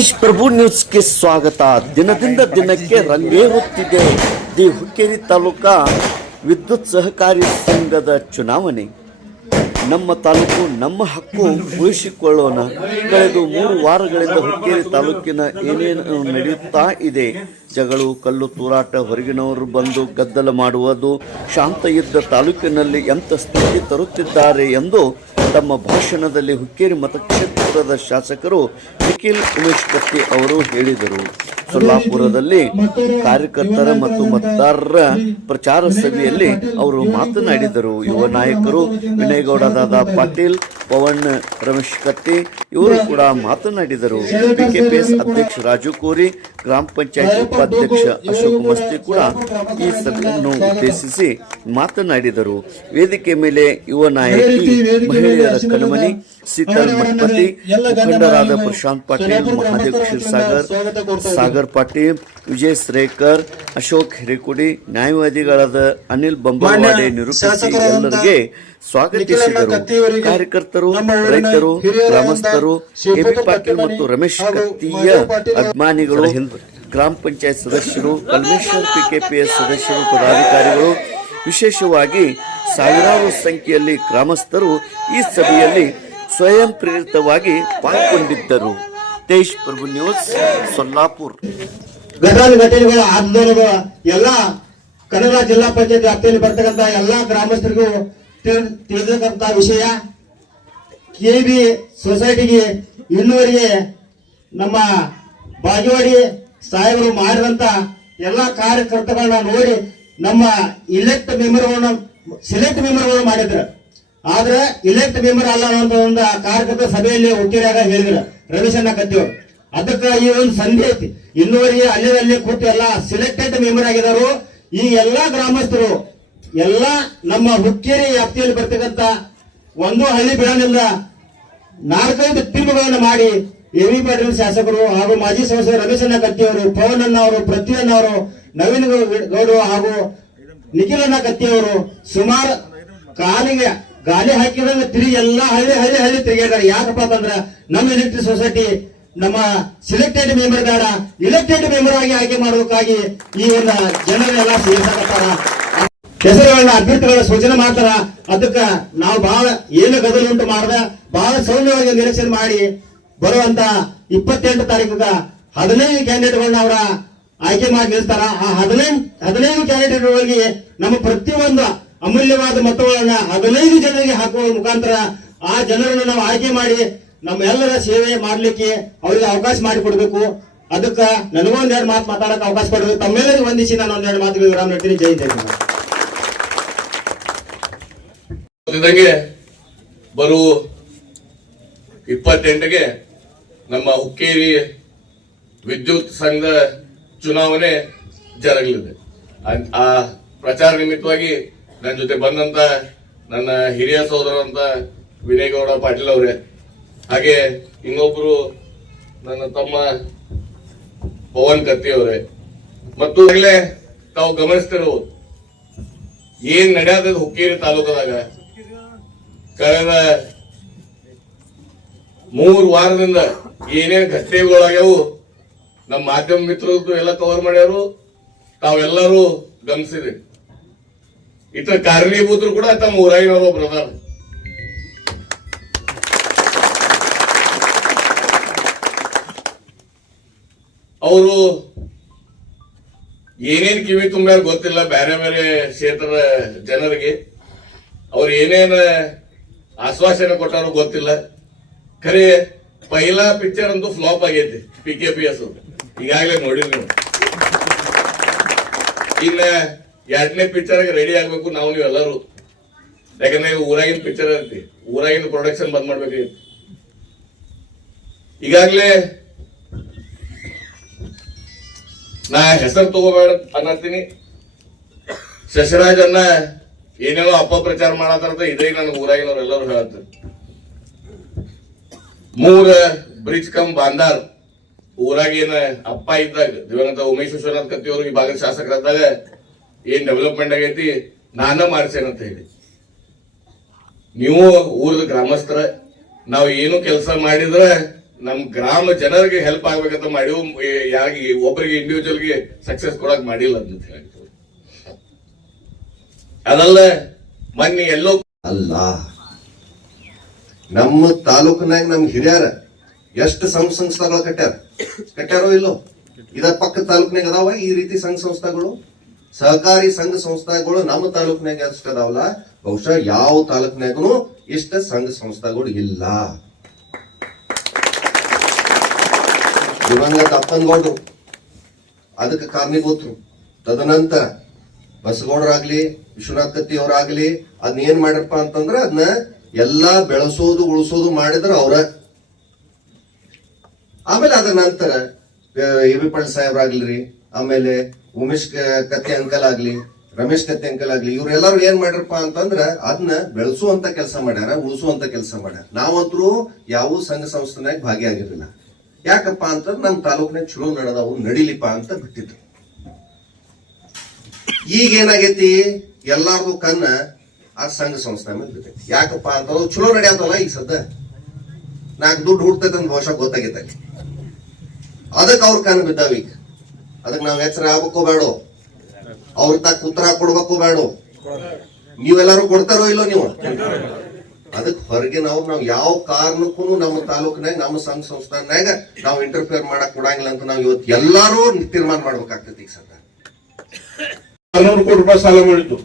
ತೇಜ್ ಪ್ರಭು ನ್ಯೂಸ್ಗೆ ಸ್ವಾಗತ. ದಿನದಿಂದ ದಿನಕ್ಕೆ ರಂಗೇರುತ್ತಿದೆ ದಿ ಹುಕ್ಕೇರಿ ತಾಲೂಕಾ ವಿದ್ಯುತ್ ಸಹಕಾರಿ ಸಂಘದ ಚುನಾವಣೆ. ನಮ್ಮ ತಾಲೂಕು ನಮ್ಮ ಹಕ್ಕು ಉಳಿಸಿಕೊಳ್ಳೋಣ. ಕಳೆದು ಮೂರು ವಾರಗಳಿಂದ ಹುಕ್ಕೇರಿ ತಾಲೂಕಿನ ಏನೇನು ನಡೆಯುತ್ತಾ ಇದೆ? ಜಗಳು, ಕಲ್ಲು ತೂರಾಟ, ಹೊರಗಿನವರು ಬಂದು ಗದ್ದಲ ಮಾಡುವುದು, ಶಾಂತ ಇದ್ದ ತಾಲೂಕಿನಲ್ಲಿ ಎಂಥ ಸ್ಥಿತಿ ತರುತ್ತಿದ್ದಾರೆ ಎಂದು ತಮ್ಮ ಭಾಷಣದಲ್ಲಿ ಹುಕ್ಕೇರಿ ಮತಕ್ಷೇತ್ರದ ಶಾಸಕರು ನಿಖಿಲ್ ಉಮೇಶ್ ಕತ್ತಿ ಅವರು ಹೇಳಿದರು. ಸೊಲ್ಲಾಪುರದಲ್ಲಿ ಕಾರ್ಯಕರ್ತರ ಮತ್ತು ಮತದಾರರ ಪ್ರಚಾರ ಸಭೆಯಲ್ಲಿ ಅವರು ಮಾತನಾಡಿದರು. ಯುವ ನಾಯಕರು ವಿನಯಗೌಡ, ದಾದಾ ಪಾಟೀಲ್, ಪವನ್ ರಮೇಶ್ ಕತ್ತಿ ಇವರು ಕೂಡ ಮಾತನಾಡಿದರು. ಬಿಕೆಪಿಎಸ್ ಅಧ್ಯಕ್ಷ ರಾಜು ಕೋರಿ, ಗ್ರಾಮ ಪಂಚಾಯತ್ ಉಪಾಧ್ಯಕ್ಷ ಅಶೋಕ್ ಮಸ್ತಿ ಕೂಡ ಈ ಸಭೆಯನ್ನು ಉದ್ದೇಶಿಸಿ ಮಾತನಾಡಿದರು. ವೇದಿಕೆ ಮೇಲೆ ಯುವ ನಾಯಕಿ, ಮಹಿಳೆಯರ ಕಲಮನಿ ಸೀತಲ್ ಮಠಪತಿ ಮುಖಂಡರಾದ ಪ್ರಶಾಂತ್ ಪಾಟೀಲ್, ಮಹಾದೇವ್ ಕ್ಷೀರ್ಸಾಗರ್, ಸಾಗರ್ ಪಾಟೀಲ್ ವಿಜಯ್ ಶ್ರೇಕರ್ ಅಶೋಕ್ ಹಿರೇಕುಡಿ ನ್ಯಾಯವಾದಿಗಳಾದ ಅನಿಲ್ ಬಂಬಾವಾಡೆ ನಿರೂಪಿಸಿ ಎಲ್ಲರಿಗೆ ಸ್ವಾಗತಿಸಿದರು. ಕಾರ್ಯಕರ್ತರು ರೈತರು ಗ್ರಾಮಸ್ಥರು ಎಬಿ ಪಾಟೀಲ್ ಮತ್ತು ರಮೇಶ್ ಕತ್ತಿಯ ಅಭಿಮಾನಿಗಳು ಗ್ರಾಮ ಪಂಚಾಯತ್ ಸದಸ್ಯರು ಕಲ್ಮೇಶ್ವರ್ ಪಿಕೆಪಿಎಸ್ ಸದಸ್ಯರು ಪದಾಧಿಕಾರಿಗಳು ವಿಶೇಷವಾಗಿ ಸಾವಿರಾರು ಸಂಖ್ಯೆಯಲ್ಲಿ ಗ್ರಾಮಸ್ಥರು ಈ ಸಭೆಯಲ್ಲಿ ಸ್ವಯಂ ಪ್ರೇರಿತವಾಗಿ ಪಾಲ್ಗೊಂಡಿದ್ದರು. ತೇಜ್ ಪ್ರಭು ನ್ಯೂಸ್ ಸೊಲ್ಲಾಪುರ್ ಘಟಾನುಘಟಿಗಳ ಆಂದೋಲನ ಎಲ್ಲ ಕನ್ನಡ ಜಿಲ್ಲಾ ಪಂಚಾಯತ್ ವ್ಯಾಪ್ತಿಯಲ್ಲಿ ಬರ್ತಕ್ಕಂತ ಎಲ್ಲಾ ಗ್ರಾಮಸ್ಥರಿಗೂ ತಿಳ್- ತಿಳಿದಕ್ಕಂತ ವಿಷಯ ಕೆ ಬಿ ಸೊಸೈಟಿಗೆ ಇನ್ನುವರೆಗೆ ನಮ್ಮ ಬಾಗೇವಾಡಿ ಸಾಹೇಬರು ಮಾಡಿದಂತ ಎಲ್ಲಾ ಕಾರ್ಯಕರ್ತಗಳನ್ನ ನೋಡಿ ನಮ್ಮ ಇಲೆಕ್ಟ್ ಮೆಂಬರ್ಗಳನ್ನ ಸೆಲೆಕ್ಟ್ ಮೆಂಬರ್ಗಳು ಮಾಡಿದ್ರು. ಆದ್ರೆ ಇಲೆಕ್ಟ್ ಮೆಂಬರ್ ಅಲ್ಲ ಅಂತ ಒಂದು ಆ ಕಾರ್ಯಕರ್ತ ಸಭೆಯಲ್ಲಿ ಹುಟ್ಟಿರಾಗ ಹೇಳಿದ್ರು ರವಿಶಣ್ಣ ಕತ್ತಿಯವರು ಅದಕ್ಕೆ ಈ ಒಂದು ಸಂಧಿ ಐತಿ. ಇನ್ನೂವರೆಗೆ ಅಲ್ಲೇ ಕೂತು ಎಲ್ಲ ಸಿಲೆಕ್ಟೆಡ್ ಮೆಂಬರ್ ಆಗಿದಾರು. ಈ ಎಲ್ಲಾ ಗ್ರಾಮಸ್ಥರು, ಎಲ್ಲ ನಮ್ಮ ಹುಕ್ಕೇರಿ ವ್ಯಾಪ್ತಿಯಲ್ಲಿ ಬರ್ತಕ್ಕಂತ ಒಂದು ಹಳ್ಳಿ ಬಿಡನಿಂದ ನಾಲ್ಕೈದು ಟೀಮ್ಗಳನ್ನು ಮಾಡಿ ಎ ವಿ ಪಾಟೀಲ್ ಶಾಸಕರು ಹಾಗೂ ಮಾಜಿ ಸದಸ್ಯ ರಮೇಶಣ್ಣ ಕತ್ತಿಯವರು ಪವನ್ ಅಣ್ಣ ಅವರು ಪೃಥ್ವಿಯಣ್ಣ ಅವರು, ನವೀನ್ ಗೌಡ ಹಾಗೂ ನಿಖಿಲಣ್ಣ ಅಣ್ಣ ಅವರು ಸುಮಾರು ಕಾಲಿಗೆ ಗಾಲಿ ಹಾಕಿದಂಗ ತಿರುಗಿ ಎಲ್ಲಾ ಹಳ್ಳಿ ಹಳ್ಳಿ ಹಳ್ಳಿ ತಿರುಗಿದ್ದಾರೆ ಯಾಕಪ್ಪ ಅಂತಂದ್ರ ನಮ್ಮ ಎಲೆಕ್ಟ್ರಿಕ್ ಸೊಸೈಟಿ ನಮ್ಮ ಸಿಲೆಕ್ಟೆಡ್ ಮೆಂಬರ್ ಬೇಡ ಇಲೆಕ್ಟೆಡ್ ಮೆಂಬರ್ ಆಗಿ ಆಯ್ಕೆ ಮಾಡೋದಕ್ಕಾಗಿ ಈ ಒಂದು ಜನರೆಲ್ಲ ಸೇರ್ಸಕತ್ತಾರ. ಹೆಸರುಗಳನ್ನ ಅಭ್ಯರ್ಥಿಗಳ ಸೂಚನೆ ಮಾಡ್ತಾರ. ಅದಕ್ಕ ನಾವು ಬಹಳ ಏನು ಗದಲು ಉಂಟು ಮಾಡದ. ಬಹಳ ಸೌಮ್ಯವಾಗಿ ನಿರೀಕ್ಷಣೆ ಮಾಡಿ ಬರುವಂತ ಇಪ್ಪತ್ತೆಂಟು ತಾರೀಕಿಗ ಹದಿನೈದು ಕ್ಯಾಂಡಿಡೇಟ್ಗಳನ್ನ ಅವರ ಆಯ್ಕೆ ಮಾಡಿ ನಿಲ್ತಾರ ಆ ಹದಿನೈದು ಹದಿನೈದು ಕ್ಯಾಂಡಿಡೇಟ್ಗಳಿಗೆ ನಮ್ಮ ಪ್ರತಿಯೊಂದು ಅಮೂಲ್ಯವಾದ ಮತಗಳನ್ನ ಹದಿನೈದು ಜನರಿಗೆ ಹಾಕುವ ಮುಖಾಂತರ ಆ ಜನರನ್ನು ನಾವು ಆಯ್ಕೆ ಮಾಡಿ ನಮ್ಮ ಎಲ್ಲರ ಸೇವೆ ಮಾಡ್ಲಿಕ್ಕೆ ಅವರಿಗೆ ಅವಕಾಶ ಮಾಡಿಕೊಡ್ಬೇಕು. ಅದಕ್ಕ ನನಗೊಂದೆರಡು ಮಾತು ಮಾತಾಡಕ್ಕೆ ಅವಕಾಶ ಕೊಡಬೇಕು ತಮ್ಮೆಲ್ಲರಿಗೂ ವಂದಿಸಿ ನಾನು ಒಂದೆರಡು ಮಾತು ವಿರಾಮ ನೀಡ್ತೀನಿ. ಜೈ ಜೈ ಬರುವ ಇಪ್ಪತ್ತೆಂಟಿಗೆ ನಮ್ಮ ಹುಕ್ಕೇರಿ ವಿದ್ಯುತ್ ಸಂಘದ ಚುನಾವಣೆ ಜರಗಲಿದೆ. ಆ ಪ್ರಚಾರ ನಿಮಿತ್ತವಾಗಿ ನನ್ನ ಜೊತೆ ಬಂದಂತ ನನ್ನ ಹಿರಿಯ ಸೋದರಂತ ವಿನಯ್ ಗೌಡ ಪಾಟೀಲ್ ಅವರೇ. ಹಾಗೆ ಇನ್ನೊಬ್ರು ನನ್ನ ತಮ್ಮ ಪವನ್ ಕತ್ತಿ ಅವರೇ. ಮತ್ತು ಈಗಲೇ ತಾವು ಗಮನಿಸ್ತಿರೋ ಏನ್ ನಡೆಯದ ಹುಕ್ಕೇರಿ ತಾಲೂಕದಾಗ? ಕಳೆದ ಮೂರು ವಾರದಿಂದ ಏನೇನು ಘಟನೆಗಳಾಗ್ಯಾವು, ನಮ್ಮ ಮಾಧ್ಯಮ ಮಿತ್ರದ್ದು ಎಲ್ಲ ಕವರ್ ಮಾಡ್ಯಾರು, ತಾವೆಲ್ಲರೂ ಗಮನಿಸಿದ್ರಿ. ಇತರ ಕಾರಣೀಭೂತರು ಕೂಡ ತಮ್ಮ ಊರಾಗಿನವರು ಬ್ರದರ್ ಅವರು ಏನೇನ್ ಕಿವಿ ತುಂಬ್ಯಾರ ಗೊತ್ತಿಲ್ಲ ಬೇರೆ ಬೇರೆ ಕ್ಷೇತ್ರದ ಜನರಿಗೆ. ಅವ್ರು ಏನೇನ ಆಶ್ವಾಸನೆ ಕೊಟ್ಟಾರೋ ಗೊತ್ತಿಲ್ಲ. ಖರೆ, ಪೈಲಾ ಪಿಕ್ಚರ್ ಅಂತೂ ಫ್ಲಾಪ್ ಆಗೈತಿ ಪಿ ಕೆ ಪಿ ಎಸ್ ಈಗಾಗಲೇ ನೋಡಿರಿ ನೀವು. ಇನ್ನ ಎರಡನೇ ಪಿಕ್ಚರ್ ರೆಡಿ ಆಗ್ಬೇಕು ನಾವು ನೀವು ಎಲ್ಲರೂ. ಯಾಕಂದ್ರೆ ಊರಾಗಿನ್ ಊರಾಗಿನ ಪಿಕ್ಚರ್ ಐತಿ ಊರಾಗಿನ ಪ್ರೊಡಕ್ಷನ್ ಬಂದ್ ಮಾಡ್ಬೇಕಾಗಿತ್ತು ಈಗಾಗಲೇ ನಾ ಹೆಸರು ತಗೋಬೇಡ ಅನ್ನತೀನಿ ಶಶಿರಾಜ್ ಅನ್ನ ಏನೇನೋ ಅಪಪ್ರಚಾರ ಮಾಡತ್ತಾರ ಇದೇ ನನಗೆ ಊರಾಗಿನವ್ರು ಎಲ್ಲರೂ ಹೇಳತ್ತ ಮೂರ ಬ್ರಿಡ್ಜ್ ಕಮ್ ಬಾಂದಾರ್. ಊರಾಗೇನ ಅಪ್ಪ ಇದ್ದಾಗ ದಿವಂಗತ ಉಮೇಶ್ ವಿಶ್ವನಾಥ್ ಕತ್ತಿಯವರು ಈ ಭಾಗದ ಶಾಸಕರಾದಾಗ ಏನ್ ಡೆವಲಪ್ಮೆಂಟ್ ಆಗೈತಿ, ನಾನ ಮಾಡ್ಸೇನಂತ ಹೇಳಿ. ನೀವು ಊರದ ಗ್ರಾಮಸ್ಥರ, ನಾವು ಏನು ಕೆಲಸ ಮಾಡಿದ್ರೆ ನಮ್ ಗ್ರಾಮ ಜನರಿಗೆ ಹೆಲ್ಪ್ ಆಗ್ಬೇಕಂತ ಮಾಡಿ ಯಾರಿಗೆ ಒಬ್ಬರಿಗೆ ಇಂಡಿವಿಜುವಲ್ಗೆ ಸಕ್ಸಸ್ ಕೊಡಕ್ ಮಾಡಿಲ್ಲ ಅಂತ ಹೇಳಿ. ಅದಲ್ಲ, ಮೊನ್ನೆ ಎಲ್ಲೋ ಅಲ್ಲ, ನಮ್ಮ ತಾಲೂಕಿನಾಗ ನಮ್ ಹಿರಿಯರ ಎಷ್ಟು ಸಂಘ ಸಂಸ್ಥೆಗಳು ಕಟ್ಯಾರ ಕಟ್ಯಾರೋ ಇಲ್ಲೋ? ಇದ ಪಕ್ಕ ತಾಲೂಕಿನಾಗ ಅದಾವ ಈ ರೀತಿ ಸಂಘ ಸಂಸ್ಥೆಗಳು? ಸಹಕಾರಿ ಸಂಘ ಸಂಸ್ಥೆಗಳು ನಮ್ಮ ತಾಲೂಕಿನಾಗ ಎಷ್ಟ ಅದಾವಲ್ಲ ಬಹುಶಃ ಯಾವ ತಾಲೂಕಿನಾಗೂ ಇಷ್ಟ ಸಂಘ ಸಂಸ್ಥೆಗಳು ಇಲ್ಲ. ದಿವಂಗತ ಅಪ್ಪನಗೌಡರು, ಅದಕ್ಕೆ ಕಾರಣೀಭೂತರು ತದನಂತರ ಬಸಗೌಡರಾಗ್ಲಿ ವಿಶ್ವನಾಥ್ ಕತ್ತಿ ಅವರಾಗ್ಲಿ ಅದನ್ನ ಏನ್ ಮಾಡ್ರಪ್ಪ ಅಂತಂದ್ರ ಅದನ್ನ ಎಲ್ಲಾ ಬೆಳೆಸೋದು, ಉಳಿಸೋದು ಮಾಡಿದ್ರ ಅವ್ರ. ಆಮೇಲೆ ಅದ ನಂತರ ಎ ಬಿ ಪಾಟೀಲ್ ಸಾಹೇಬ್ರಾಗ್ಲಿ ಆಮೇಲೆ ಉಮೇಶ್ ಕತ್ತೆ ಅಂಕಲ್ ಆಗ್ಲಿ, ರಮೇಶ್ ಕತ್ತೆ ಅಂಕಲ್ ಆಗ್ಲಿ, ಇವ್ರೆಲ್ಲರೂ ಏನ್ ಮಾಡ್ರಪ್ಪ ಅಂತಂದ್ರ ಅದನ್ನ ಬೆಳೆಸುವಂತ ಕೆಲಸ ಮಾಡ್ಯಾರ, ಉಳಿಸುವಂತ ಕೆಲಸ ಮಾಡ್ಯಾರ. ನಾವಂತರೂ ಯಾವ ಸಂಘ ಸಂಸ್ಥೆನಾಗ ಭಾಗಿಯಾಗಿರ್ಲಿಲ್ಲ. ಯಾಕಪ್ಪ ಅಂತಂದ್ರೆ ನಮ್ಮ ತಾಲೂಕಿನಾಗ ಚಲೋ ನಡೆದವು, ನಡಿಲಿಪ್ಪ ಅಂತ ಬಿಟ್ಟಿದ್ರು. ಈಗ ಏನಾಗೈತಿ? ಎಲ್ಲಾರ್ದು ಕನ್ನ ಆ ಸಂಘ ಸಂಸ್ಥೆ ಮೇಲೆ ಬಿಟ್ಟೈತಿ. ಯಾಕಪ್ಪ ಅಂತಂದ್ರೆ ಚಲೋ ನಡೆಯತ್ತಲ್ಲ ಈಗ ಸದ್ದ? ನಾಲ್ಕು ದುಡ್ಡು ಹುಡ್ತೈತೆ ಅಂತ ಬಹುಶಃ ಗೊತ್ತಾಗೈತೆ ಅದಕ್ಕೆ ಅವ್ರ ಕಣ್ಣು ಬಿದ್ದಾವ ಈಗ. ಅದಕ್ಕೆ ನಾವು ಎಚ್ಚರ ಆಗ್ಬೇಕು ಬೇಡ. ಅವ್ರ ತಕ್ಕ ಉತ್ತರ ಕೊಡ್ಬೇಕು ಬೇಡ. ನೀವೆಲ್ಲರೂ ಕೊಡ್ತಾರೋ ಇಲ್ಲೋ ನೀವು? ಅದಕ್ಕೆ ಹೊರಗೆ ನಾವು ನಾವು ಯಾವ ಕಾರಣಕ್ಕೂ ನಮ್ಮ ತಾಲೂಕಿನಾಗ, ನಮ್ಮ ಸಂಘ ಸಂಸ್ಥಾನಾಗ ನಾವು ಇಂಟರ್ಫಿಯರ್ ಮಾಡಕ್ ಕೊಡಂಗಿಲ್ಲ ಅಂತ ನಾವು ಇವತ್ತು ಎಲ್ಲಾರು ತೀರ್ಮಾನ ಮಾಡ್ಬೇಕಾಗ್ತೈತಿ ಈಗ ಸದ್ದ ಆರ್ನೂರು ಕೋಟಿ ರೂಪಾಯಿ ಸಾಲ ಮಾಡಿತು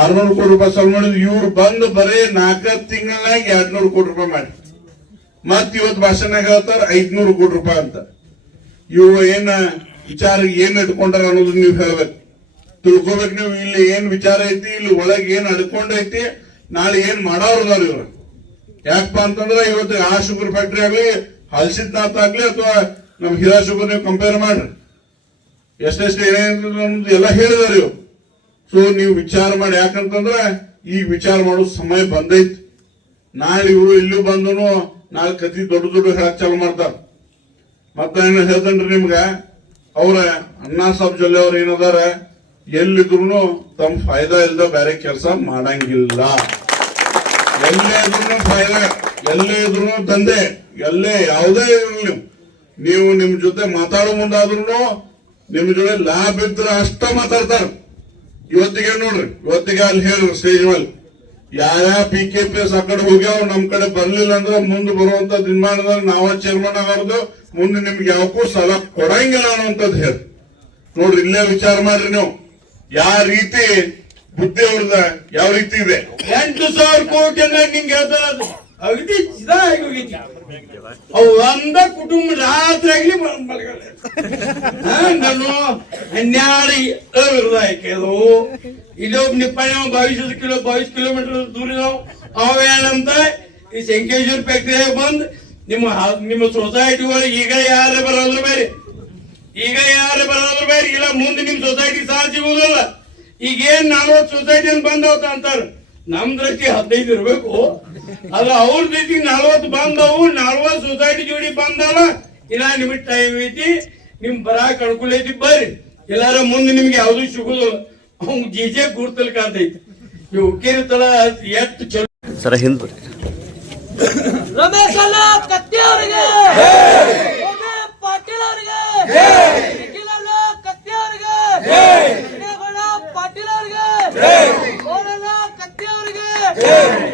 ಆರ್ನೂರು ಕೋಟಿ ರೂಪಾಯಿ ಸಾಲ ಮಾಡಿದ್ರು ಇವ್ರು ಬಂದು ಬರೇ ನಾಲ್ಕ ತಿಂಗಳಾಗ ಎರಡ್ನೂರು ಕೋಟಿ ರೂಪಾಯಿ ಮಾಡಿ. ಮತ್ ಇವತ್ತು ಭಾಷಣ ಹೇಳ್ತಾರ ಐದ್ನೂರು ಕೋಟಿ ರೂಪಾಯಿ ಅಂತ. ಇವು ಏನ ವಿಚಾರ ಏನ್ ಇಟ್ಕೊಂಡಾರ ಅನ್ನೋದು ನೀವು ಹೇಳ್ಬೇಕು. ತಿಳ್ಕೊಬೇಕು ನೀವು, ಇಲ್ಲಿ ಏನ್ ವಿಚಾರ ಐತಿ, ಇಲ್ಲಿ ಒಳಗೆ ಏನ್ ಅಡ್ಕೊಂಡೈತಿ ನಾಳೆ ಏನ್ ಮಾಡೋರ್ದಾರ ಇವ್ರು. ಯಾಕಪ್ಪ ಅಂತಂದ್ರೆ ಇವತ್ತು ಆ ಶುಗರ್ ಫ್ಯಾಕ್ಟ್ರಿ ಆಗ್ಲಿ, ಹಲ್ಸಿದ್ನಾಥ್ ಆಗ್ಲಿ ಅಥವಾ ನಮ್ ಹೀರಾ ಶುಗರ್ ನೀವು ಕಂಪೇರ್ ಮಾಡ್ರಿ. ಎಷ್ಟೆಷ್ಟು ಏನೇನು ಎಲ್ಲ ಹೇಳಿದಾರೆ ಇವು ಸೊ ನೀವು ವಿಚಾರ ಮಾಡಿ, ಯಾಕಂತಂದ್ರೆ ಈ ವಿಚಾರ ಮಾಡೋ ಸಮಯ ಬಂದೈತಿ. ನಾಳೆ ಇವರು ಇಲ್ಲೂ ಬಂದನು ನಾಳೆ ಕತಿ ದೊಡ್ಡ ದೊಡ್ಡ ಹೇಳಕ್ ಚಾಲು ಮಾಡ್ತಾರ. ಮತ್ತ ಹೇಳ್ತೇನ್ರಿ ನಿಮ್ಗ? ಅವ್ರ, ಅಣ್ಣಾ ಸಾಬ್ ಜೊಲ್ಲೆ ಅವ್ರ ಏನದಾರ ಎಲ್ಲಿದ್ರು ತಮ್ಮ ಫಾಯ್ದಾ ಇಲ್ದ ಬೇರೆ ಕೆಲಸ ಮಾಡಂಗಿಲ್ಲ. ಎಲ್ಲೇ ಇದ್ರು ಫಾಯ್ದಾ, ಎಲ್ಲೇ ಇದ್ರು ತಂದೆ ಎಲ್ಲೇ ಯಾವುದೇ ಇರಲಿ. ನೀವು ನಿಮ್ ಜೊತೆ ಮಾತಾಡೋ ಮುಂದಾದ್ರು ನಿಮ್ ಜೊತೆ ಲಾಭ ಇದ್ರೆ ಅಷ್ಟ ಮಾತಾಡ್ತಾರ. ಇವತ್ತಿಗೆ ನೋಡ್ರಿ, ಇವತ್ತಿಗೆ ಅಲ್ಲಿ ಹೇಳ್ರಿ ಸ್ಟೇಜ್ ಮೇಲೆ ಯಾವ ಪಿ ಕೆ ಪಿ ಎಸ್ ಆ ಕಡೆ ಹೋಗ್ಯಾವ ನಮ್ ಕಡೆ ಬರ್ಲಿಲ್ಲ ಅಂದ್ರೆ ಮುಂದೆ ಬರುವಂತ ದಿನಮಾನದಾಗ ನಾವ ಚೇರ್ಮನ್ ಆಗಾರ್ದು ಮುಂದೆ ನಿಮ್ಗೆ ಯಾವಕ್ಕೂ ಸಲ ಕೊಡಂಗಿಲ್ಲ ಅನ್ನುವಂಥದ್ದು ಹೇಳಿ. ನೋಡ್ರಿ, ಇಲ್ಲೇ ವಿಚಾರ ಮಾಡ್ರಿ ನೀವು. ಯಾವ ರೀತಿ ಬುದ್ಧಿ ಅವ್ರದ, ಯಾವ ರೀತಿ ಇದೆ? ಎಂಟು ಸಾವಿರ ಕೋಟಿ ನಿಂಗೆ ಹೇಳ್ತಾರ ಅಗದಿ ಇದಾಗಿ ಹೋಗೈತಿ ಅವು ಒಂದ ಕುಟುಂಬ. ಹಾ, ನಾನು ಹನ್ನೆರಡು ಇರೋದಾಯ್ಕೆ ಅದು ಇಲ್ಲೊಬ್ಬ ನಿಪ್ಪಾಣಿ ಬಾವಿಸ್ ಕಿಲೋ ಬಾವಿಸ್ ಕಿಲೋಮೀಟರ್ ದೂರ ಇದಾವ ಅವ ಏನಂತ ಈ ಶಂಕೇಶ್ವರ ಫ್ಯಾಕ್ಟ್ರಿ ಬಂದ್ ನಿಮ್ಮ ನಿಮ್ಮ ಸೊಸೈಟಿ ಒಳಗೆ ಈಗ ಯಾರು ಬರೋದ್ರ ಬೇರೆ. ಈಗ ಯಾರು ಬರೋದ್ರ ಬೇರೆ. ಇಲ್ಲ ಮುಂದೆ ನಿಮ್ ಸೊಸೈಟಿ ಸಹ ಸಿಗುದಿಲ್ಲ ಈಗೇನ್ ನಾಲ್ವತ್ತು ಸೊಸೈಟಿ ಬಂದವತ್ತ ಅಂತಾರ ನಮ್ ದೃಷ್ಟಿ ಹದಿನೈದು ಇರ್ಬೇಕು. ಅದ್ರ ಅವ್ರ ದೃಷ್ಟಿ ನಲ್ವತ್ ಬಂದವು ನಲ್ವತ್ ಸೊಸೈಟಿ ಜೋಡಿ ಬಂದಲ್ಲ. ಇನ್ನ ನಿಮಗ್ ಟೈಮ್ ಐತಿ ನಿಮ್ ಬರಾಕ್ ಅನುಕೂಲ ಐತಿ ಬರ್ರಿ. ಎಲ್ಲಾರ ಮುಂದೆ ನಿಮ್ಗೆ ಯಾವ್ದು ಸಿಗುದಿಲ್ಲ. ಅವ್ನ್ ಜೀಜೆ ಗುರ್ತಲ್ ಕಾಂತೈತಿ ನೀವು ಕೇರಿತಲ ಎಷ್ಟು ಚಲೋ. ಸರ ಹಿಂದ್ ಬರ್ರಿ. ರಮೇಶ್ ಅಲ್ಲ ಕತ್ತಿ ಅವರಿಗೆ ಪಾಟೀಲ್ ಅವರಿಗೆ. Jai